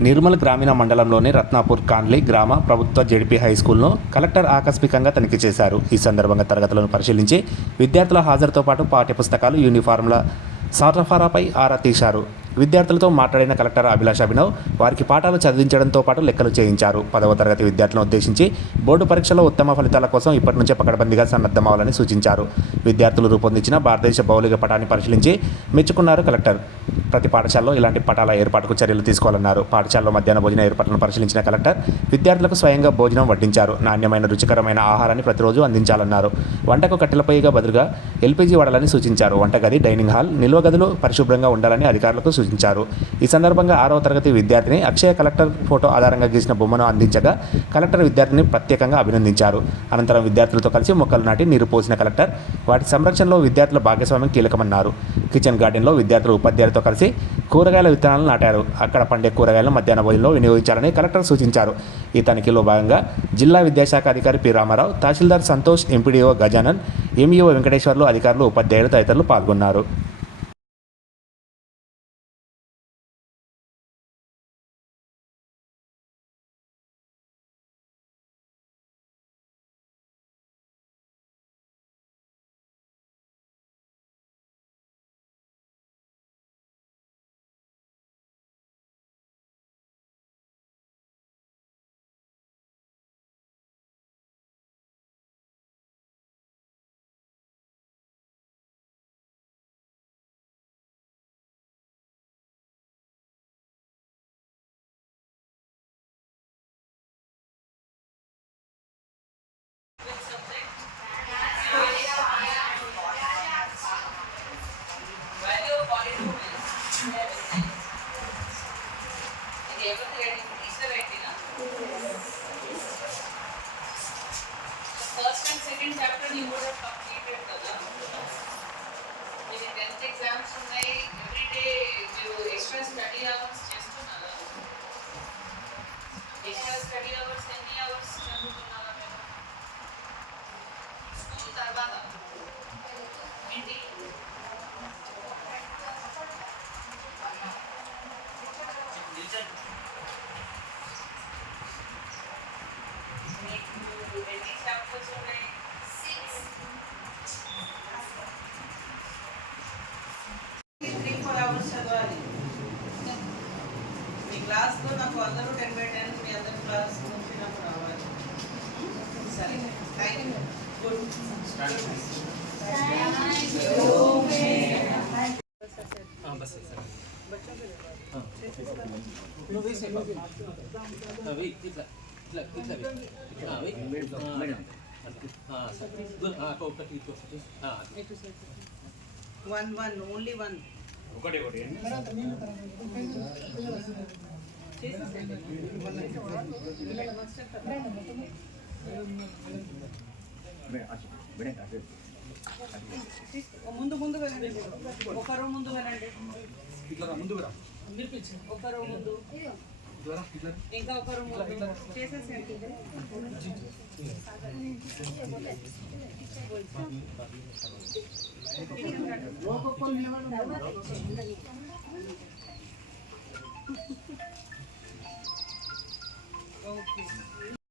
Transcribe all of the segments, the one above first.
నిర్మల్ గ్రామీణ మండలంలోని రత్నాపూర్ కాన్లీ గ్రామ ప్రభుత్వ జెడ్పీ హై స్కూల్ను కలెక్టర్ ఆకస్మికంగా తనిఖీ చేశారు. ఈ సందర్భంగా తరగతులను పరిశీలించి విద్యార్థుల హాజరుతో పాటు పాఠ్యపుస్తకాలు యూనిఫారంల సరఫరాపై ఆరా తీశారు. విద్యార్థులతో మాట్లాడిన కలెక్టర్ అభిలాష్ అభినవ్ వారికి పాఠాలు చదివించడంతో పాటు లెక్కలు చేయించారు. పదవ తరగతి విద్యార్థులను ఉద్దేశించి బోర్డు పరీక్షలో ఉత్తమ ఫలితాల కోసం ఇప్పటి నుంచే పకడ్బందీగా సన్నద్ధమవ్వాలని సూచించారు. విద్యార్థులు రూపొందించిన భారతదేశ భౌలిక పటాన్ని పరిశీలించి మెచ్చుకున్నారు కలెక్టర్. ప్రతి పాఠశాలలో ఇలాంటి పటాల ఏర్పాటుకు చర్యలు తీసుకోవాలన్నారు. పాఠశాలలో మధ్యాహ్న భోజన ఏర్పాట్లను పరిశీలించిన కలెక్టర్ విద్యార్థులకు స్వయంగా భోజనం వడ్డించారు. నాణ్యమైన రుచికరమైన ఆహారాన్ని ప్రతిరోజు అందించాలన్నారు. వంటకు కట్టెలపైగా బదులుగా ఎల్పీజీ వాడాలని సూచించారు. వంటగది డైనింగ్ హాల్ నిల్వ గదులు పరిశుభ్రంగా ఉండాలని అధికారులకు సూచించారు ఈ సందర్భంగా ఆరవ తరగతి విద్యార్థిని అక్షయ కలెక్టర్ ఫోటో ఆధారంగా గీసిన బొమ్మను అందించగా కలెక్టర్ విద్యార్థిని ప్రత్యేకంగా అభినందించారు. అనంతరం విద్యార్థులతో కలిసి మొక్కలు నాటి నీరు పోసిన కలెక్టర్ వాటి సంరక్షణలో విద్యార్థుల భాగస్వామ్యం కీలకమన్నారు. కిచెన్ గార్డెన్లో విద్యార్థులు ఉపాధ్యాయులతో కలిసి కూరగాయల విత్తనాలను నాటారు. అక్కడ పండే కూరగాయలను మధ్యాహ్న భోజనంలో వినియోగించాలని కలెక్టర్ సూచించారు. ఈ తనిఖీలో భాగంగా జిల్లా విద్యాశాఖ అధికారి పి. రామారావు తహసీల్దార్ సంతోష్ ఎంపీడీఓ గజానన్ ఎంఈఓ వెంకటేశ్వర్లు అధికారులు ఉపాధ్యాయులు తదితరులు పాల్గొన్నారు. ఫస్ట్ అండ్ సెకండ్ చాప్టర్ నేను కూడా కంప్లీట్ కంప్లీటెడ్ కదా మీకు టెన్త్ ఎగ్జామ్స్ ఉన్నాయి ఎవ్రీడే మీరు ఎక్స్ట్రా స్టడీ అవర్స్ చేస్తున్నారా? ఎక్స్ట్రా స్టడీ అవర్స్ ఎన్ని అవర్స్ యూ గుడ్ అవి ఇట్లా ఒకటి ఒకటి. ముందు ముందు వెళ్ళండి ఒకరు ముందు వెళ్ళండి ఒకరు ముందు ఇంకా ఒకరు ముందు చేసేసేయండి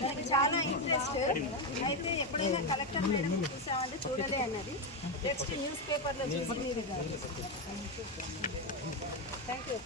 నాకు చాలా ఇంట్రెస్ట్ అయితే ఎప్పుడైనా కలెక్టర్ మేడం చూసామంటే చూడలే అన్నది. నెక్స్ట్ న్యూస్ పేపర్లో చూసి మీరు థ్యాంక్ యూ